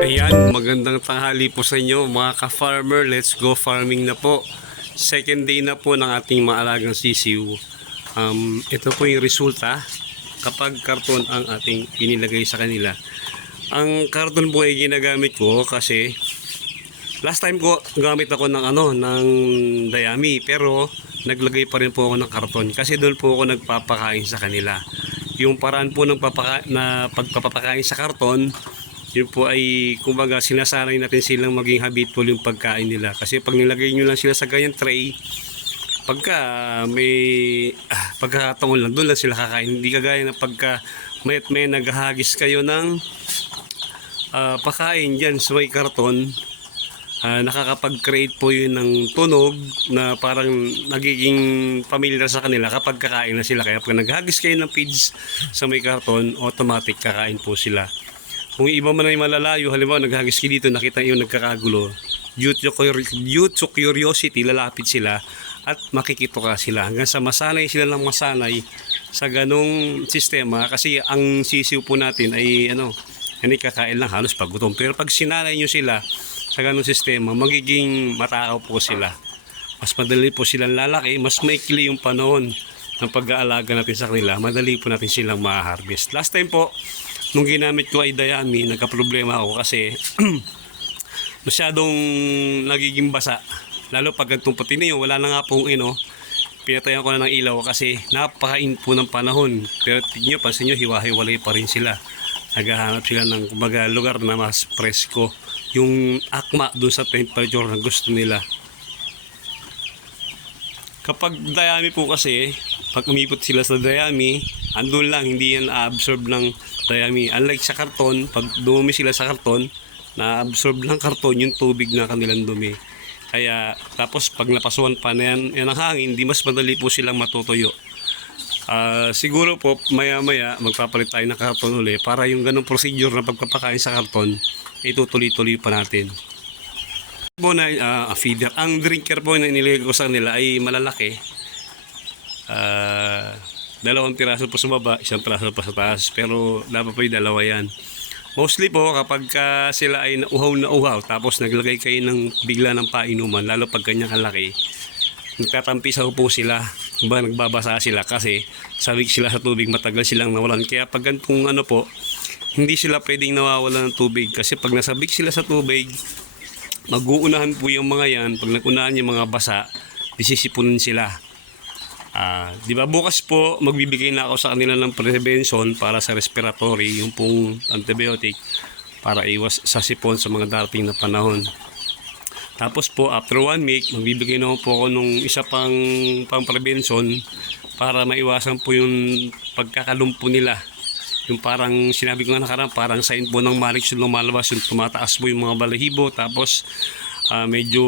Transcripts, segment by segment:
Ayan, magandang tanghali po sa inyo mga ka-farmer. Let's go farming na po. Second day na po ng ating maalagang sisiw. Ito po yung resulta kapag karton ang ating pinilagay sa kanila. Ang karton po ay ginagamit ko kasi last time ko gamit ako ng dayami, pero naglagay pa rin po ako ng karton kasi doon po ako nagpapakain sa kanila. Yung paraan po ng pagpapakain sa karton, yun po ay kumbaga sinasanay natin silang maging habitual yung pagkain nila. Kasi pag nilagay nyo lang sila sa ganyan tray, pagka may pagkakataon lang, doon lang sila kakain. Hindi kagaya na pagka may naghahagis kayo ng pakain dyan sa may karton, nakakapag-create po yun ng tunog na parang nagiging familiar sa kanila kapag kakain na sila. Kaya pag naghagis kayo ng feeds sa may karton, automatic kakain po sila. Kung iba man ay malalayo, halimbawa naghagis kayo dito, nakita yung nagkakagulo, due to curiosity, lalapit sila at makikitoka sila hanggang sa masanay sila lang masanay sa ganong sistema. Kasi ang sisiw po natin ay kakain lang halos pag gutom. Pero pag sinanay nyo sila sa ganong sistema, magiging matakaw po sila. Mas madali po silang lalaki, mas maikli yung panahon ng pag-aalaga natin sa kanila, madali po natin silang ma-harvest. Last time po, nung ginamit ko ay dayami, nagka-problema ako kasi masyadong nagiging basa. Lalo pag itong puti na yun, wala na nga pong pinatayan ko na ng ilaw kasi napakain po ng panahon. Pero tignan nyo, pansin nyo, hiwa-hiwalay pa rin sila. Naghahanap sila ng kumbaga lugar na mas presko, yung akma doon sa temperature na gusto nila. Kapag dayami po kasi, pag umipot sila sa dayami, andun lang, hindi yan na-absorb ng dayami. Unlike sa karton, pag dumi sila sa karton, na-absorb ng karton yung tubig na kanilang dumi. Kaya tapos pag napasuhan pa na yan ang hangin, hindi mas madali po silang matutuyo. Siguro po maya maya magpapalit tayo ng karton uli para yung ganong procedure na pagpapakain sa karton itutuloy-tuloy pa natin. Po na feeder, ang drinker po na inilagay ko sa nila ay malalaki. Dalawang piraso po sa baba, isang piraso pa sa taas, pero dapat po yung dalawa yan. Mostly po kapag sila ay nauhaw na uhaw tapos naglagay kayo ng bigla ng painuman, lalo pag kanyang kalaki, nagtatampisaw po sila, nagbabasa sila kasi sabik sila sa tubig, matagal silang nawalan. Kaya pag ganitong hindi sila pwedeng nawawalan ng tubig kasi pag nasabik sila sa tubig, mag-uunahan po yung mga yan. Pag nagunahan yung mga basa, disisipunin sila. Di ba bukas po magbibigay na ako sa kanila ng prevention para sa respiratory, yung pong antibiotic para iwas sa sipon sa mga darating na panahon. Tapos po after 1 week magbibigay na po ako nung isa pang prevention para maiwasan po yung pagkakalumpo nila. Yung parang sinabi ko nga nakaraan, parang sign po ng Marix yung lumalabas, yung tumataas po yung mga balahibo, tapos medyo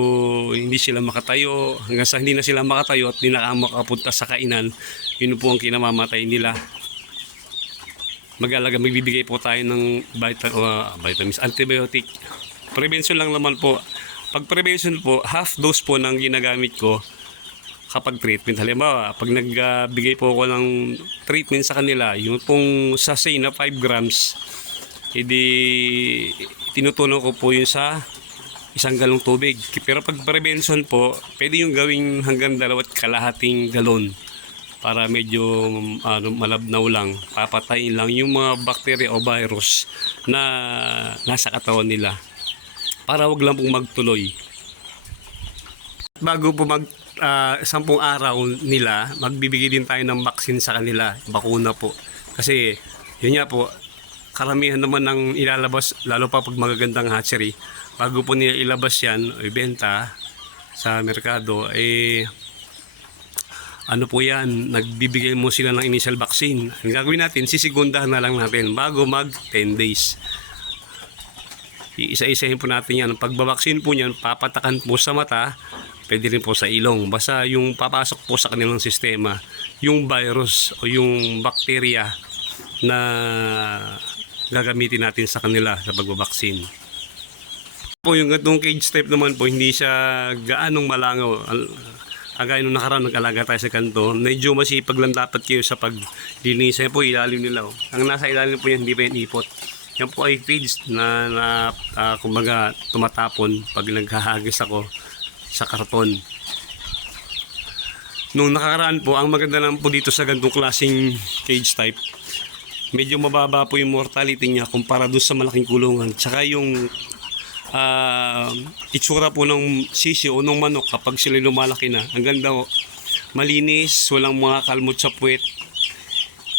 hindi sila makatayo, hanggang sa hindi na sila makatayo at hindi na makapunta sa kainan. Yun po ang kinamamatay nila. Magbibigay po tayo ng vitamins, antibiotic. Prevention lang naman po. Pag prevention po, half dose po ng ginagamit ko kapag treatment. Halimbawa, pag nagbigay po ako ng treatment sa kanila, yung pong sachet na 5 grams, tinutunan ko po yun sa isang galong tubig. Pero pag prevention po, pwede yung gawing hanggang 2.5 galon para medyo malabnaw lang. Papatayin lang yung mga bacteria o virus na nasa katawan nila para wag lang pong magtuloy. Bago po 10 araw nila, magbibigay din tayo ng vaccine sa kanila, bakuna po. Kasi yun nga po, karamihan naman ng ilalabas, lalo pa pag magagandang hatchery, bago po nila ilabas yan o ibenta sa merkado, po yan, nagbibigay mo sila ng initial vaccine. Ang gagawin natin, sisigundahan na lang natin bago mag 10 days. Iisa-isahin po natin yan. Pagbabaksin po niyan, papatakan po sa mata, pwede rin po sa ilong. Basta yung papasok po sa kanilang sistema, yung virus o yung bacteria na gagamitin natin sa kanila sa pagbabaksin. Po yung gatong cage type naman po, hindi siya gaanong malangaw. Kagaya nung nakaraan, nag-alaga tayo sa kanto. Medyo masipag lang dapat kayo sa paglilinis. Yan po, ilalim nila. Oh. Ang nasa ilalim po yan, hindi pa yan ipot. Yan po ay feeds na kumbaga tumatapon pag naghahagis ako sa karton. Nung nakaraan po, ang maganda lang po dito sa ganitong klaseng cage type, medyo mababa po yung mortality niya kumpara doon sa malaking kulungan. Tsaka yung itsura po ng sisi o ng manok kapag sila lumalaki na. Ang ganda po. Malinis, walang mga kalmot sa puwet.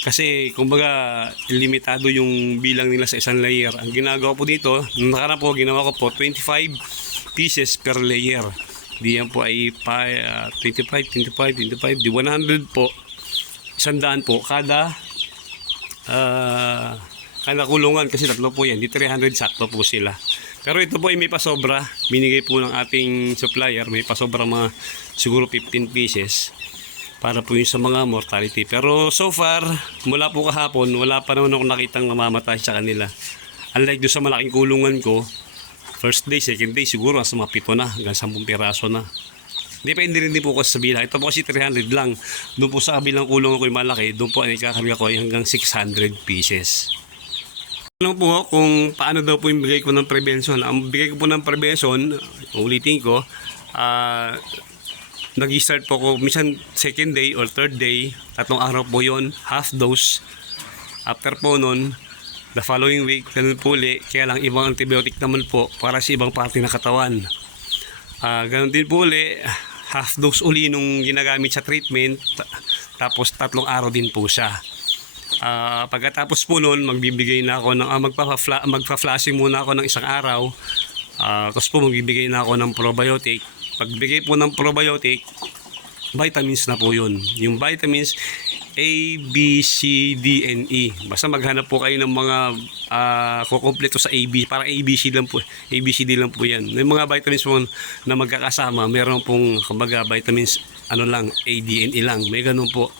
Kasi kumbaga limitado yung bilang nila sa isang layer. Ang ginagawa po dito, nung nakaraan po ginawa ko po 25 pieces per layer. Di yan po ay 25, 25, 25, di 100 po. 100 po kada kulungan kasi tatlo po yan. Di 300 sakto po sila. Pero ito po ay may pasobra. Binigay po ng ating supplier. May pasobra mga siguro 15 pieces. Para po yung sa mga mortality. Pero so far, mula po kahapon, wala pa naman ako nakitang namamatay sa kanila. Unlike doon sa malaking kulungan ko, first day, second day, siguro nasa mga 7 na, hanggang 10 piraso na. Depende rin din po kasi sa bilang. Ito po kasi 300 lang. Doon po sa kabilang kulungan ko yung malaki, doon po ay kakarga ko ay hanggang 600 pieces. Ano po kung paano daw po yung bigay ko ng prevention. Ang bigay ko po ng prevention, ulitin ko, nag-start po ko minsan second day or third day, 3 araw po yon, half dose. After po nun, the following week, ganun po ulit, kaya lang ibang antibiotic naman po para sa ibang parte ng katawan. Ganun din po ulit, half dose uli nung ginagamit sa treatment, tapos 3 araw din po siya. Pagkatapos po nun, magbibigay na ako ng magpa-flashing muna ako ng 1 araw. Tapos po magbibigay na ako ng probiotic. Pagbigay po ng probiotic, vitamins na po yun. Yung vitamins A, B, C, D, and E. Basta maghanap po kayo ng mga kukumpleto sa AB. Para ABC lang po. ABCD lang po yan. May mga vitamins po na magkakasama. Meron pong kumbaga vitamins ano lang, A, D, and E lang. May ganun po.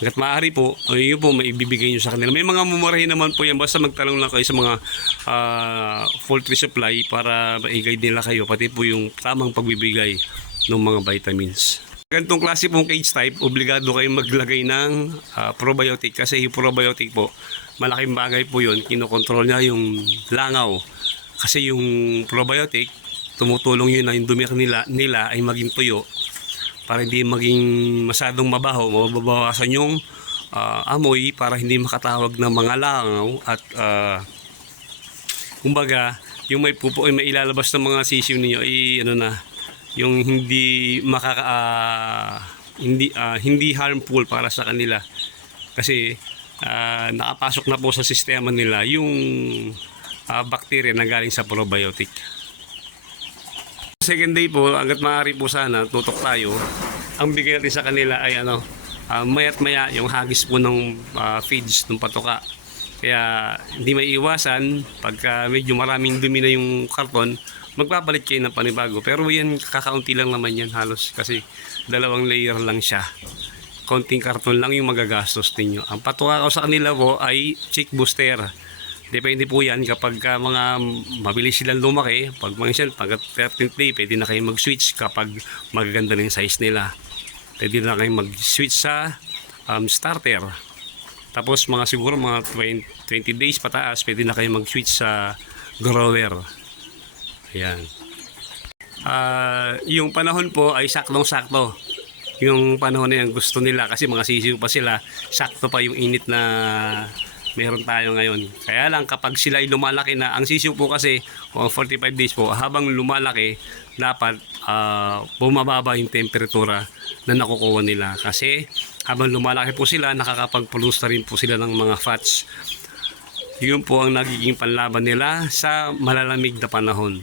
Hanggat maaari po, yun po maibibigay nyo sa kanila. May mga mumurahin naman po yan. Basta magtanong lang kayo sa mga poultry supply para i-guide nila kayo. Pati po yung tamang pagbibigay ng mga vitamins. Ganitong klase pong cage type, obligado kayong maglagay ng probiotic. Kasi yung probiotic po, malaking bagay po yun. Kinokontrol niya yung langaw. Kasi yung probiotic, tumutulong yun na yung dumi nila ay maging tuyo. Para hindi maging masyadong mabaho, mababawasan yung amoy para hindi makatawag ng mga langaw at kumbaga yung may pupo ay mailalabas ng mga sisiw ninyo ay ano na yung hindi hindi harmful para sa kanila kasi nakapasok na po sa sistema nila yung bacteria na galing sa probiotic. Second day po, hanggat maaari po sana, tutok tayo. Ang bigay natin sa kanila ay maya't maya yung hagis po ng feeds ng patoka. Kaya hindi may iwasan, pagka medyo maraming dumi na yung karton, magpapalit kayo ng panibago. Pero yan, kakaunti lang naman yan halos kasi 2 layer lang siya. Konting karton lang yung magagastos ninyo. Ang patoka ko sa kanila po ay chick booster. Depende po yan kapag mga mabilis silang lumaki. Pag 13th day, pwede na kayo mag-switch kapag magaganda na yung size nila. Pwede na kayo mag-switch sa starter. Tapos siguro mga 20 days pataas, pwede na kayo mag-switch sa grower. Ayan. Yung panahon po ay saktong-sakto. Yung panahon na yan gusto nila kasi mga sisiw pa sila, sakto pa yung init na meron tayo ngayon. Kaya lang kapag sila ay lumalaki na, ang sisiw po kasi 45 days po, habang lumalaki dapat bumababa yung temperatura na nakukuha nila kasi habang lumalaki po sila nakakapag-produce na rin po sila ng mga fats. Yun po ang nagiging panlaban nila sa malalamig na panahon.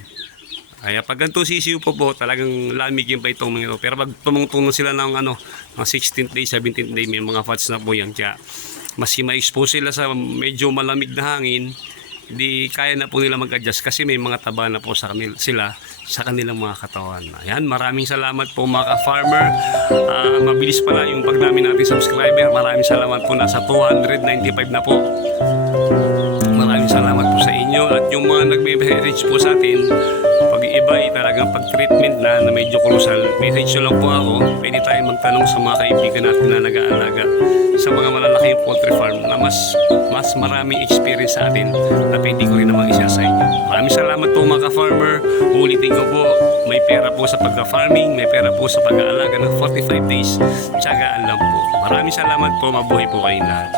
Kaya pag ganito sisiw po talagang lamig yung pa itong mga ito. Pero pag tumungtong sila ng mga 16th day, 17th day, may mga fats na po yan. Kaya maski ma-expose sila sa medyo malamig na hangin, di kaya na po nila mag-adjust kasi may mga taba na po sa kanilang mga katawan. Ayan, maraming salamat po mga ka-farmer. Mabilis pala yung pagdami natin subscriber. Maraming salamat po, nasa 295 na po. Maraming salamat po sa inyo. inyo. At yung mga nagme-message po sa atin, pag iba ay talagang pag-treatment na medyo crucial, message nyo lang po ako. Pwede tayo magtanong sa mga kaibigan natin na nag-aalaga sa mga malalaking poultry farm na mas maraming experience sa atin na pwede ko rin namang isa sa inyo. Maraming salamat po mga ka-farmer. Ulitin ko po, may pera po sa pagka-farming, may pera po sa pag-aalaga ng 45 days. Tiyagaan lang po. Maraming salamat po. Mabuhay po kayong lahat.